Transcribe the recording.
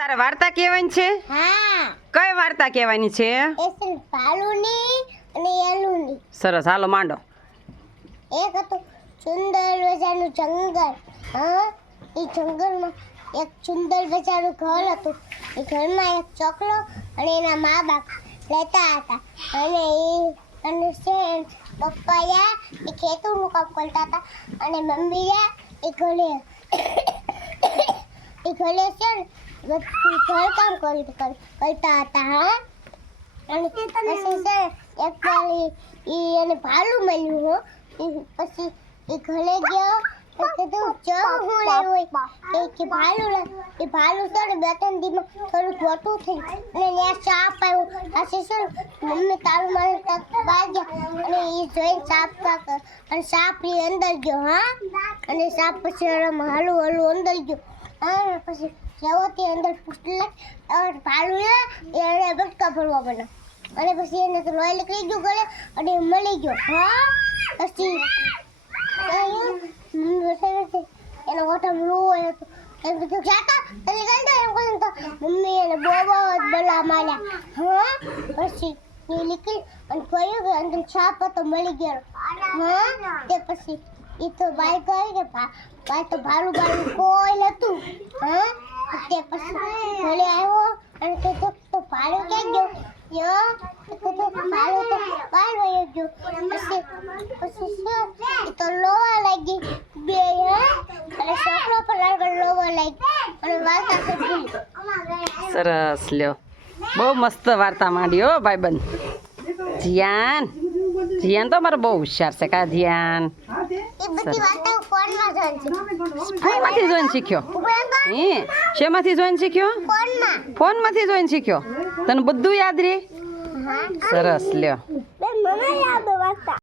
તારે વાર્તા કહેવાની છે? હા. કઈ વાર્તા કહેવાની છે? એસલ ભાલુની અને એલુની. સરસ, હાલો માંડો. એક હતું સુંદર મજાનું જંગલ. હા, એ જંગલમાં એક સુંદર મજાનું ઘર હતું. એ ઘરમાં એક છોકરો અને એના મા બાપ રહેતા હતા. અને પપ્પા એ ખેતરનું કામ કરતા હતા અને મમ્મી એ ઘરે છે ને ઘર કામ કરતા હતા. હા, અને પછી છે એક એને ભાલું મળ્યું. હો, પછી એ ઘરે ગયો તો કીધું જો હું લાવ્યો કે ભાલું એ ભાલું છે ને બે ત્રણ દિવસમાં થોડુંક મોટું થઈ અને ત્યાં સાપ આવ્યો. પછી છે મમ્મી તારું મારે બહાર ગયા અને એ જોઈને સાપ અને સાપ એ અંદર ગયો. હા, અને સાપ પછી હાલું અંદર ગયો. હા, પછી જેવો અંદર પૂછલે ભાલું એને બટકા ભરવા બન્યો અને પછી એને તો લોહી નીકળી ગયું ગળે અને મળી ગયો. હા, પછી એનો ઓઠમ લોહી હતો. એમ કીધું જાતા તને ગઈ દે એમ કહ્યું તો મમ્મી એને બહુ બલા માર્યા. હા, પછી એ નીકળી અને કહ્યું કે અંદર છાપ હતો મળી ગયો. હા, તે પછી એ તો બાઈ કહી કે ભાઈ તો ભાલું કોઈ નતું. હા, તે પછી ઘરે આવ્યો અને કીધું તો ભાલું ક્યાં ગયો? ભાલું તો બહાર વયો ગયો. પછી તો લોવા લાગી બે. અને છોકરો પણ આગળ લોવા લાગી અને વાર્તા કરી. સરસ, લ્યો, બહુ મસ્ત વાર્તા માંડી હો ભાઈબંધ. જીયાન તો મારો બહુ હોશિયાર છે. કા જીયાન એ બધી વાર્તાઓ ફોનમાં જોઈ છે. ફોનમાંથી જોઈને શીખ્યો? હે, શેમાંથી જોઈને શીખ્યો? ફોનમાંથી જોઈને શીખ્યો? તને બધું યાદ રહે? સરસ, લ્યો. મને યાદ વાર્તા